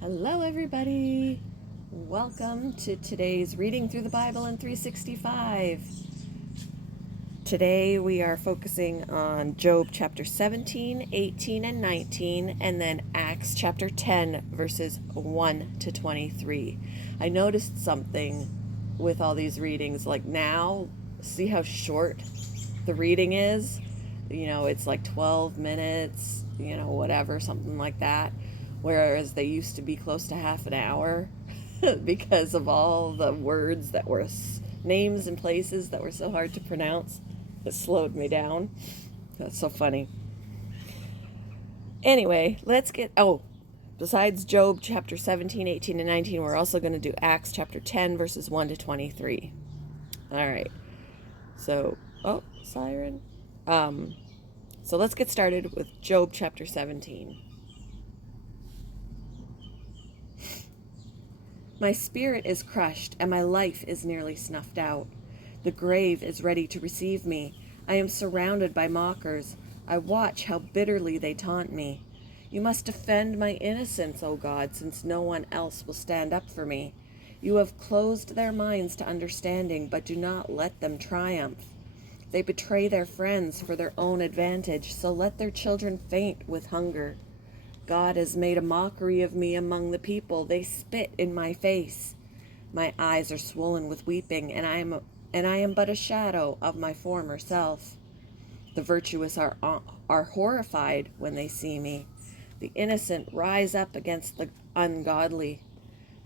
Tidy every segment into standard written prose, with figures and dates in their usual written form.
Hello, everybody. Welcome to today's Reading Through the Bible in 365. Today we are focusing on Job chapter 17, 18, and 19, and then Acts chapter 10, verses 1 to 23. I noticed something with all these readings. Like now, see how short the reading is? It's like 12 minutes, whatever, something like that. Whereas they used to be close to half an hour because of all the words that were names and places that were so hard to pronounce. It slowed me down. That's so funny. Anyway, besides Job chapter 17, 18, and 19, we're also going to do Acts chapter 10, verses 1 to 23. All right. Siren. So let's get started with Job chapter 17. My spirit is crushed, and my life is nearly snuffed out. The grave is ready to receive me. I am surrounded by mockers. I watch how bitterly they taunt me. You must defend my innocence, O God, since no one else will stand up for me. You have closed their minds to understanding, but do not let them triumph. They betray their friends for their own advantage, so let their children faint with hunger. God has made a mockery of me among the people. They spit in my face. My eyes are swollen with weeping, and I am but a shadow of my former self. The virtuous are horrified when they see me. The innocent rise up against the ungodly.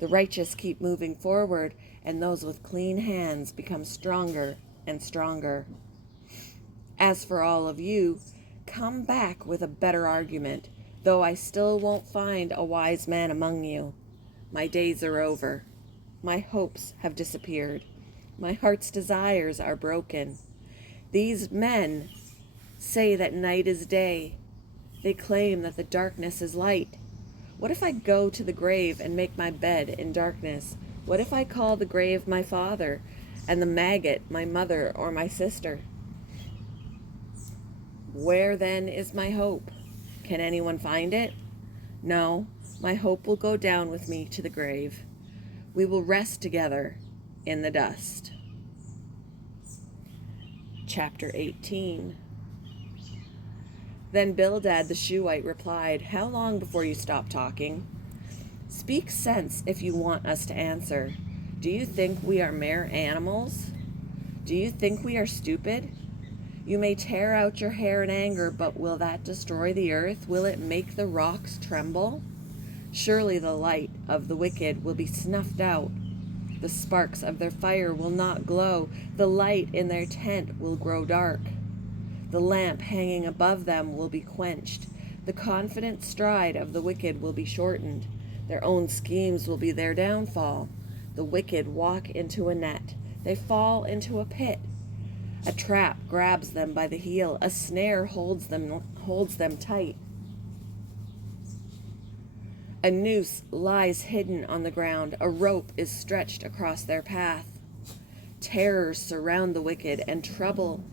The righteous keep moving forward, and those with clean hands become stronger and stronger. As for all of you, come back with a better argument, though I still won't find a wise man among you. My days are over. My hopes have disappeared. My heart's desires are broken. These men say that night is day. They claim that the darkness is light. What if I go to the grave and make my bed in darkness? What if I call the grave my father and the maggot my mother or my sister? Where then is my hope? Can anyone find it? No, my hope will go down with me to the grave. We will rest together in the dust. Chapter 18. Then Bildad the Shuhite replied, How long before you stop talking? Speak sense if you want us to answer. Do you think we are mere animals? Do you think we are stupid? You may tear out your hair in anger, but will that destroy the earth? Will it make the rocks tremble? Surely the light of the wicked will be snuffed out. The sparks of their fire will not glow. The light in their tent will grow dark. The lamp hanging above them will be quenched. The confident stride of the wicked will be shortened. Their own schemes will be their downfall. The wicked walk into a net. They fall into a pit. A trap grabs them by the heel. A snare holds them tight. A noose lies hidden on the ground. A rope is stretched across their path. Terrors surround the wicked and trouble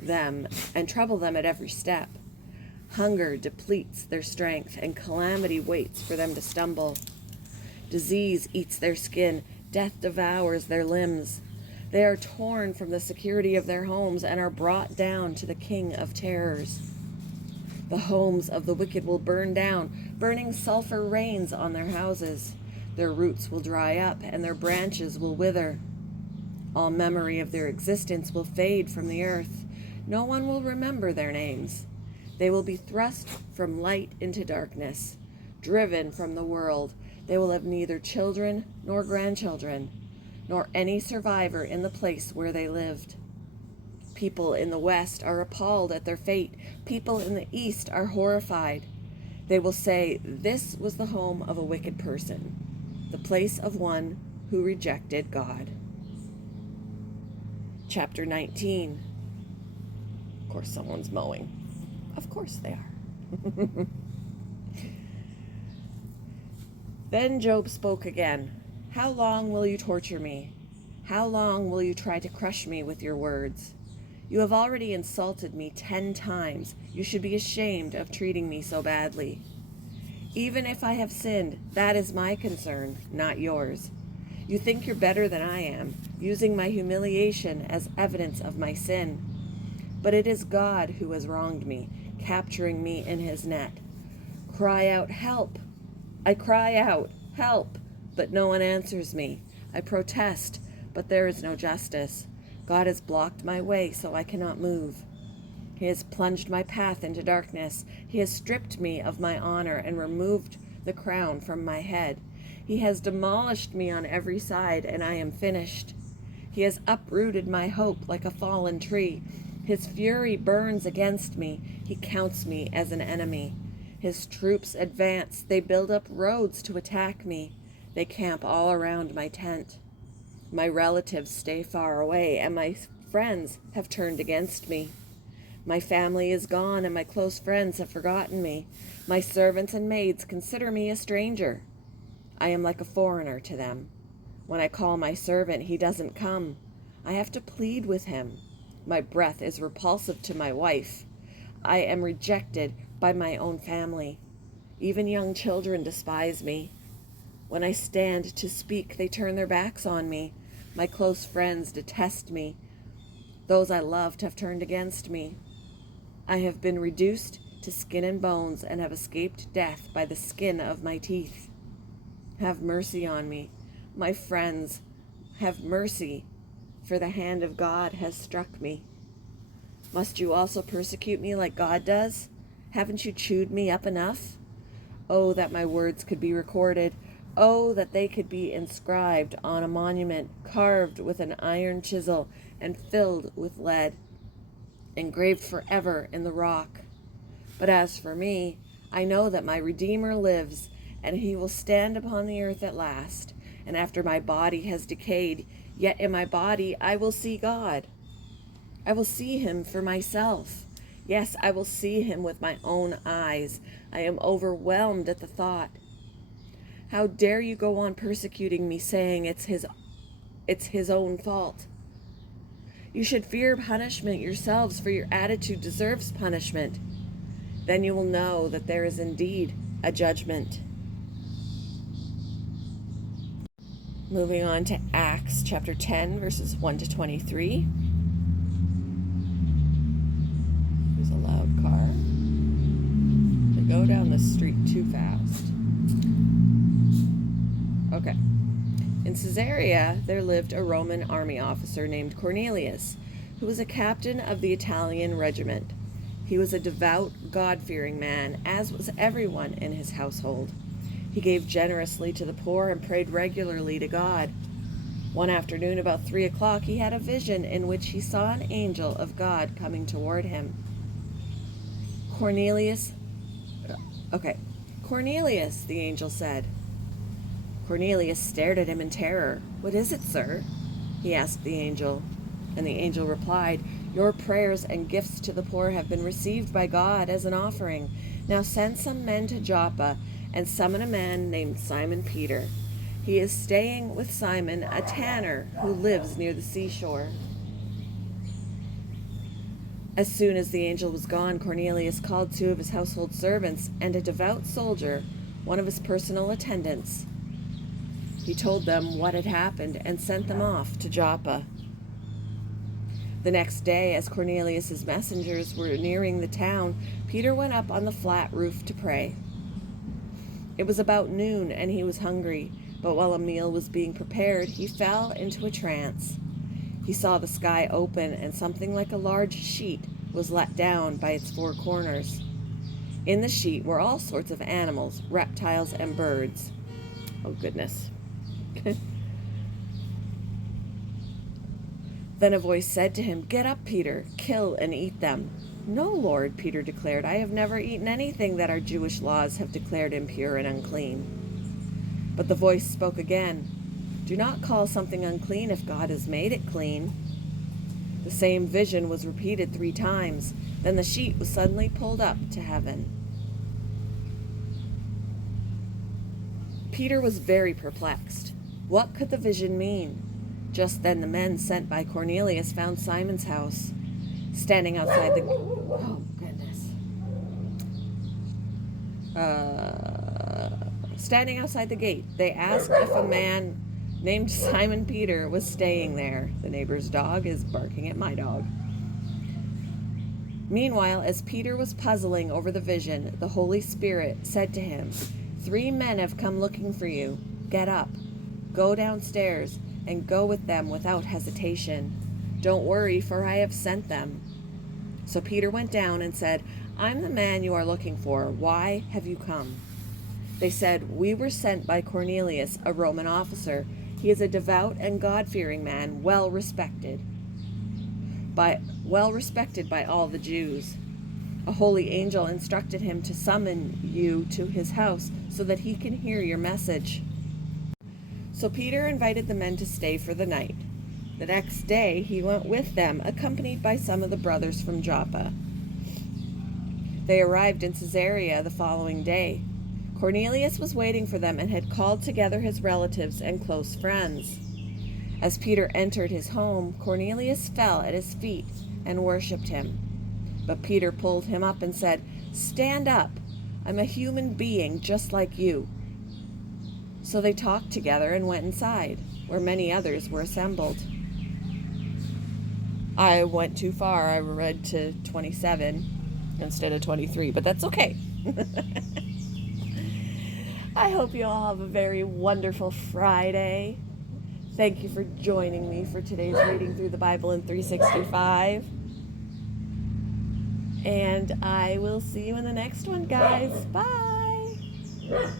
them at every step. Hunger depletes their strength, and calamity waits for them to stumble. Disease eats their skin. Death devours their limbs. They are torn from the security of their homes and are brought down to the king of terrors. The homes of the wicked will burn down. Burning sulfur rains on their houses. Their roots will dry up, and their branches will wither. All memory of their existence will fade from the earth. No one will remember their names. They will be thrust from light into darkness, driven from the world. They will have neither children nor grandchildren, nor any survivor in the place where they lived. People in the west are appalled at their fate. People in the east are horrified. They will say, This was the home of a wicked person, the place of one who rejected God. Chapter 19. Of course, someone's mowing. Of course they are. Then Job spoke again. How long will you torture me? How long will you try to crush me with your words? You have already insulted me 10 times. You should be ashamed of treating me so badly. Even if I have sinned, that is my concern, not yours. You think you're better than I am, using my humiliation as evidence of my sin. But it is God who has wronged me, capturing me in his net. Cry out, help! I cry out, help! But no one answers me. I protest, but there is no justice. God has blocked my way so I cannot move. He has plunged my path into darkness. He has stripped me of my honor and removed the crown from my head. He has demolished me on every side, and I am finished. He has uprooted my hope like a fallen tree. His fury burns against me. He counts me as an enemy. His troops advance. They build up roads to attack me. They camp all around my tent. My relatives stay far away, and my friends have turned against me. My family is gone, and my close friends have forgotten me. My servants and maids consider me a stranger. I am like a foreigner to them. When I call my servant, he doesn't come. I have to plead with him. My breath is repulsive to my wife. I am rejected by my own family. Even young children despise me. When I stand to speak, they turn their backs on me. My close friends detest me. Those I loved have turned against me. I have been reduced to skin and bones and have escaped death by the skin of my teeth. Have mercy on me, my friends. Have mercy, for the hand of God has struck me. Must you also persecute me like God does? Haven't you chewed me up enough? Oh, that my words could be recorded. Oh, that they could be inscribed on a monument, carved with an iron chisel and filled with lead, engraved forever in the rock. But as for me, I know that my Redeemer lives, and he will stand upon the earth at last. And after my body has decayed, yet in my body I will see God. I will see him for myself. Yes, I will see him with my own eyes. I am overwhelmed at the thought. How dare you go on persecuting me, saying it's his own fault? You should fear punishment yourselves, for your attitude deserves punishment. Then you will know that there is indeed a judgment. Moving on to Acts chapter 10, verses 1 to 23. There's a loud car. They go down the street too fast. Okay. In Caesarea, there lived a Roman army officer named Cornelius, who was a captain of the Italian regiment. He was a devout, God-fearing man, as was everyone in his household. He gave generously to the poor and prayed regularly to God. One afternoon about 3 o'clock, he had a vision in which he saw an angel of God coming toward him. Cornelius, the angel said. Cornelius stared at him in terror. "What is it, sir?" he asked the angel. And the angel replied, "Your prayers and gifts to the poor have been received by God as an offering. Now send some men to Joppa and summon a man named Simon Peter. He is staying with Simon, a tanner who lives near the seashore." As soon as the angel was gone, Cornelius called 2 of his household servants and a devout soldier, one of his personal attendants. He told them what had happened and sent them off to Joppa. The next day, as Cornelius's messengers were nearing the town, Peter went up on the flat roof to pray. It was about noon, and he was hungry, but while a meal was being prepared, he fell into a trance. He saw the sky open, and something like a large sheet was let down by its 4 corners. In the sheet were all sorts of animals, reptiles, and birds. Oh, goodness. Then a voice said to him, "Get up, Peter, kill and eat them." "No, Lord," Peter declared, "I have never eaten anything that our Jewish laws have declared impure and unclean." But the voice spoke again, "Do not call something unclean if God has made it clean." The same vision was repeated 3 times. Then the sheet was suddenly pulled up to heaven. Peter was very perplexed. What could the vision mean? Just then the men sent by Cornelius found Simon's house. Standing outside the... Oh, goodness. Standing outside the gate, they asked if a man named Simon Peter was staying there. The neighbor's dog is barking at my dog. Meanwhile, as Peter was puzzling over the vision, the Holy Spirit said to him, 3 men have come looking for you. Get up, go downstairs, and go with them without hesitation. Don't worry, for I have sent them. So Peter went down and said, I'm the man you are looking for. Why have you come? They said, we were sent by Cornelius, a Roman officer. He is a devout and God-fearing man, well respected by all the Jews. A holy angel instructed him to summon you to his house so that he can hear your message. So Peter invited the men to stay for the night. The next day he went with them, accompanied by some of the brothers from Joppa. They arrived in Caesarea the following day. Cornelius was waiting for them and had called together his relatives and close friends. As Peter entered his home, Cornelius fell at his feet and worshipped him. But Peter pulled him up and said, Stand up. I'm a human being just like you. So they talked together and went inside, where many others were assembled. I went too far. I read to 27 instead of 23, but that's okay. I hope you all have a very wonderful Friday. Thank you for joining me for today's reading through the Bible in 365. And I will see you in the next one, guys. Bye.